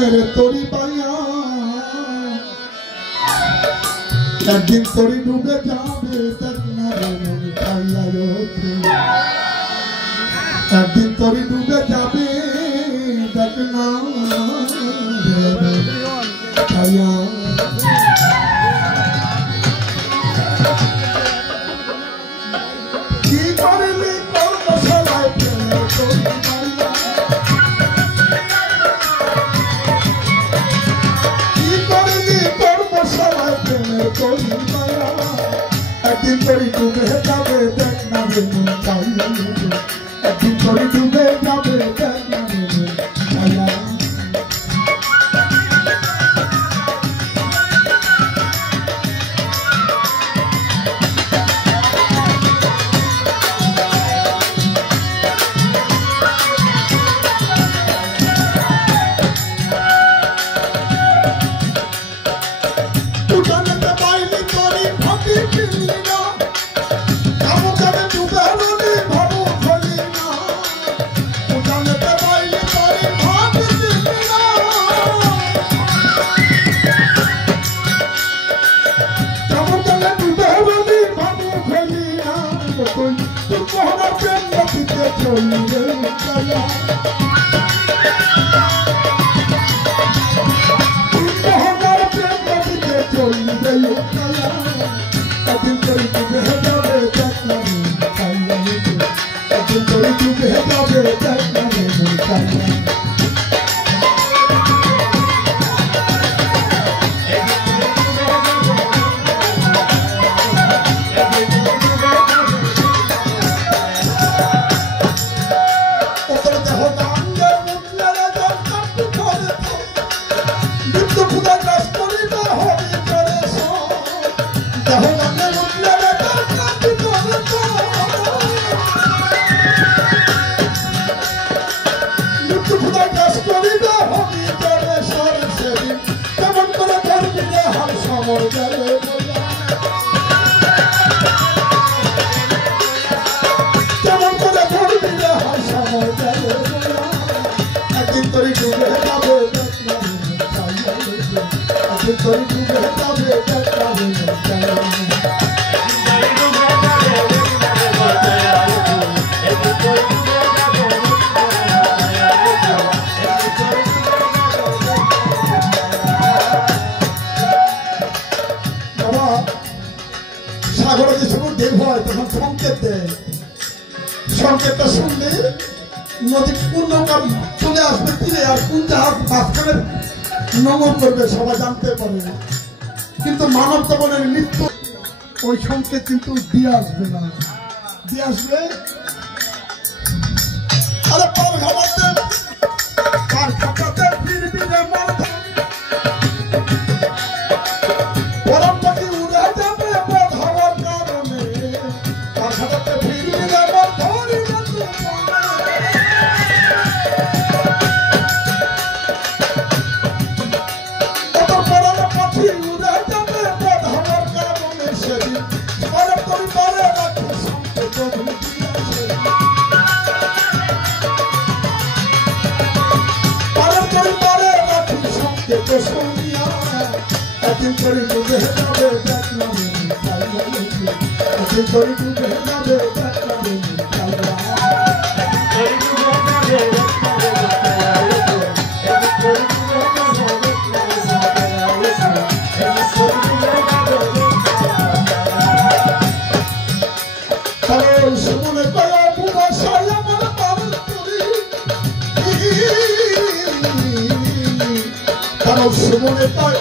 প্রেমের তরি পাইয়া একদিন তরি ডুবে যাবে দেখ না রে মন খাইয়া একদিন তরি ডুবে যাবে দেখ না রে মন খাইয়া কি করলি কর্ম সবাই প্রেমের তরি পাইয়া একদিন তরি ডুবে যাবে দেখ না রে মন খাইয়া একদিন তরি ডুবে যাবে দেখ না রে মন খাইয়া সাগরে যে সময় ঢেউ হয় তখন সংকেত দেয় সংকেতটা শুনলে নদী পূর্ণ চলে আসবে তীরে আর কোন জাহাজ মাঝখানে নোঙর করবে সবাই জানতে পারে কিন্তু মানব জীবনের মৃত্যু ওই সংকেত কিন্তু দিয়ে আসবে না দিয়ে আসবে আরে পার ঘামাতে পার খাটাতে ফিরবি রে মাথা পরম পাখি উড়ে যাবে পথ হওয়ার কারণে পার খাটাতে ফিরবি রে মাথা একদিন করে ডুবে যাবে দেখ না রে মন খাইয়া একদিন করে ডুবে যাবে দেখ না রে মন খাইয়া সুমনে কয়া বুড়া সাই আমার বাবার তুলি সুমনে কয়